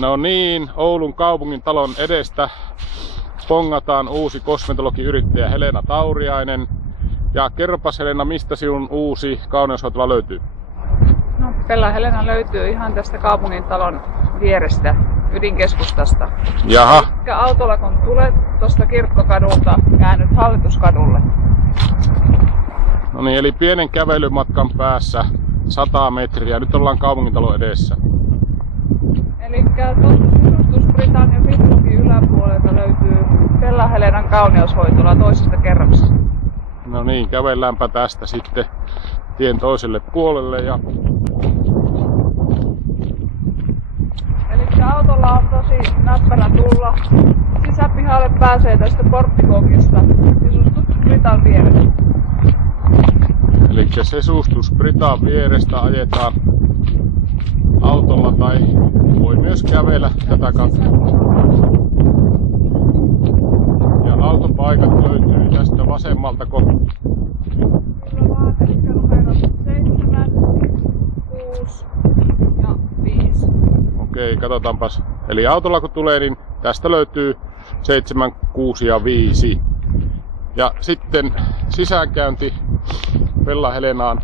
No niin, Oulun kaupungin talon edestä pongataan uusi kosmetologiyrittäjä Helena Tauriainen. Ja kerropas Helena, mistä sinun uusi kauneushoitola löytyy? No, Pella Helena löytyy ihan tästä kaupungin talon vierestä, ydinkeskustasta. Jaha. Ja autolla kun tulet tuosta Kirkkokadulta, käännyt Hallituskadulle. No niin, eli pienen kävelymatkan päässä 100 metriä. Nyt ollaan kaupungin talon edessä. Eli tuosta Britannian Fitlogin yläpuolelta löytyy Pella Helenan kauneushoitola toisesta kerroksesta. No niin, kävelläänpä tästä sitten tien toiselle puolelle. Eli autolla on tosi näppärä tulla. Sisäpihalle pääsee tästä porttikongista Sesustus Britan vierestä. Eli Sesustus Britan vierestä ajetaan autolla tai voi myös kävellä tätä kautta. Ja autopaikat löytyy tästä vasemmalta kohtaa. Kyllä vaan, eli numero 7, 6 ja 5. Okei, katsotaanpas. Eli autolla kun tulee, niin tästä löytyy 7, 6 ja 5. Ja sitten sisäänkäynti Pella Helenaan